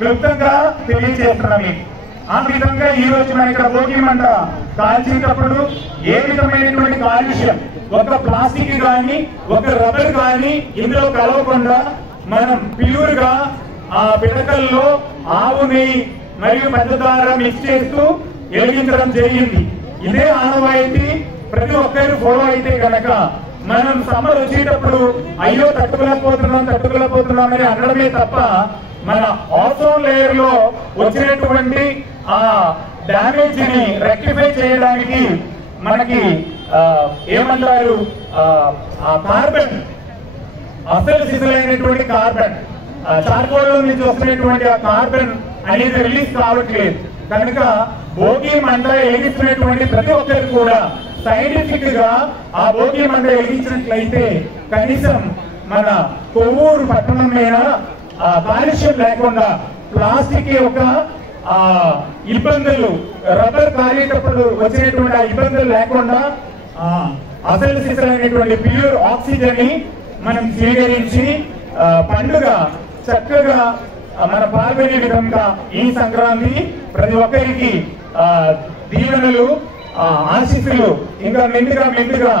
క్లుప్తంగా తెలియజేస్తున్నాము. ఆ విధంగా ఈ రోజు మన ఇక్కడ భోగి మంట కాల్చేటప్పుడు ఏ విధమైనటువంటి కాలుష్యం, ఒక ప్లాస్టిక్ కానీ ఒక రబ్బర్ కానీ ఇందులో కలవకుండా మనం ప్యూర్ గా ఆ పిడకల్లో ఆవు నెయ్యి మరియు పంచదార మిక్స్ చేస్తూ వెలిగించడం జరిగింది. ఇదే ఆనవాయితీ ప్రతి ఒక్కరు ఫాలో అయితే కనుక మనం సమ్మర్ వచ్చేటప్పుడు అయ్యో తట్టుకోలేకపోతున్నాం అని అనడమే తప్ప మన ఓజోన్ లేయర్ లో వచ్చినటువంటి ఆ డ్యామేజ్ ని రెక్టిఫై చేయడానికి మనకి ఏమంటారు కార్బన్, అసలు సిసలైనటువంటి కార్బన్, చార్కోల్ నుంచి వస్తున్నటువంటి ఆ కార్బన్ అనేది రిలీజ్ కావట్లేదు. కనుక భోగి మంట వెలిగిస్తున్నటువంటి ప్రతి ఒక్కరు కూడా సైంటిఫిక్ గా ఆ భోగి మంట వెలిగించినట్లయితే కనీసం మన కొవ్వూరు పట్టణం మీద కాలుష్యం లేకుండా, ప్లాస్టిక్ యొక్క ఇబ్బందులు, రబ్బర్ కాలేటప్పుడు వచ్చినటువంటి ఆ ఇబ్బందులు లేకుండా అసలు సిసలైనటువంటి ప్యూర్ ఆక్సిజన్ ని మనం స్వీకరించి పండుగ చక్కగా మన పాల్గొనే విధంగా ఈ సంక్రాంతి ప్రతి ఒక్కరికి దీవెనలు, ఆశీస్సులు ఇంకా మెండుగా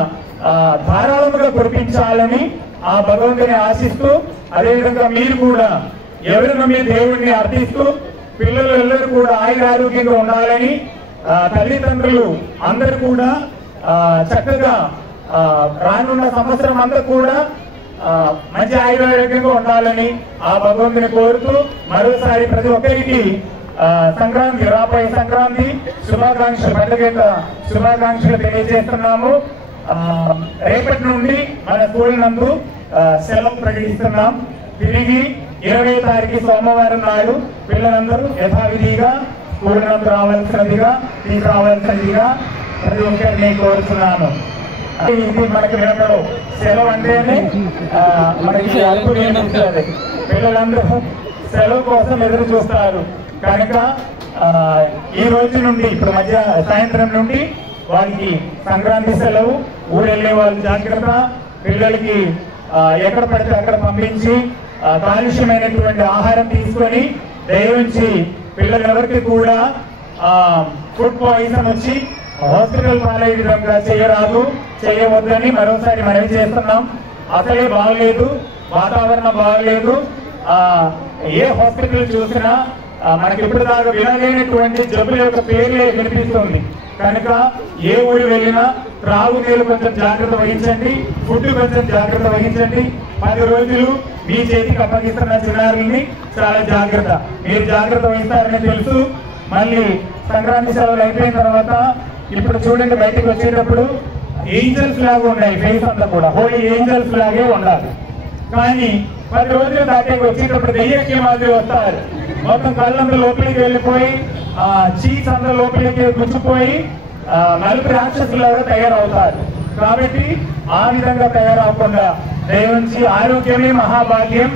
ధారాళముగా కురిపించాలని ఆ భగవంతుని ఆశిస్తూ, అదేవిధంగా మీరు కూడా ఎవరినో మీ దేవుడిని అర్థిస్తూ పిల్లలు అందరూ కూడా ఆరోగ్యంగా ఉండాలని, తల్లిదండ్రులు అందరూ కూడా చక్కగా రానున్న సంవత్సరం అంతా కూడా మంచి ఆరోగ్యంగా ఉండాలని ఆ భగవంతుని కోరుతూ మరోసారి ప్రతి ఒక్కరికి సంక్రాంతి, రాబోయే సంక్రాంతి శుభాకాంక్షలు, పండుగ శుభాకాంక్షలు తెలియజేస్తున్నాము. రేపటి నుండి మన స్కూల్ నందు సెలవు ప్రకటిస్తున్నాం. తిరిగి 20వ తారీఖు సోమవారం నాడు పిల్లలందరూ యథావిధిగా స్కూల్ నందు తీసుకురావాల్సిందిగా ప్రతి ఒక్కరిని కోరుతున్నాను. ఇది మనకి వినపడు సెలవు అంటేనే మనకి అల్పుతుంది. పిల్లలందరూ సెలవు కోసం ఎదురు చూస్తారు. కనుక ఈ రోజు నుండి ఇప్పుడు సాయంత్రం నుండి వారికి సంక్రాంతి సెలవు. ఊరెళ్ళే వాళ్ళు జాగ్రత్త. పిల్లలకి ఎక్కడ పడితే అక్కడ పంపించి కాలుష్యమైనటువంటి ఆహారం తీసుకొని దయవుంచి పిల్లలు ఎవరికి కూడా ఫుడ్ పాయిజన్ వచ్చి హాస్పిటల్ పాలయ్యే విధంగా చేయవద్దని మరోసారి మనవి చేస్తున్నాం. అసలే బాగలేదు, వాతావరణం బాగలేదు. ఏ హాస్పిటల్ చూసినా మనకి ఇప్పుడు దాకా వినలేనటువంటి జబ్బుల యొక్క పేర్లే వినిపిస్తుంది. కనుక ఏ ఊరు వెళ్ళినా త్రాగునీళ్ళు కొంచెం జాగ్రత్త వహించండి, ఫుడ్ కొంచెం జాగ్రత్త వహించండి. 10 రోజులు మీ చేతికి అప్పగిస్తున్న చిన్నారుల్ని చాలా జాగ్రత్త, మీరు జాగ్రత్త వహిస్తారని తెలుసు. మళ్ళీ సంక్రాంతి సెలవులు అయిపోయిన తర్వాత ఇప్పుడు చూడండి, బయటకు వచ్చేటప్పుడు ఏంజల్స్ లాగా ఉన్నాయి, ఫేస్ అంతా కూడా హోలీ ఏంజల్స్ లాగే ఉండాలి. కానీ 10 రోజులు దాటాక వచ్చేటప్పుడు దెయ్యకి మాదిరి వస్తారు. మొత్తం కళ్ళంతా లోపలికి వెళ్ళిపోయి చీక్స్ అంతా లోపలికి గుచ్చిపోయి నలుపు రాక్షసులాగా తయారవుతారు. కాబట్టి ఆ విధంగా తయారవకుండా దయవుంచి ఆరోగ్యమే మహాభాగ్యం.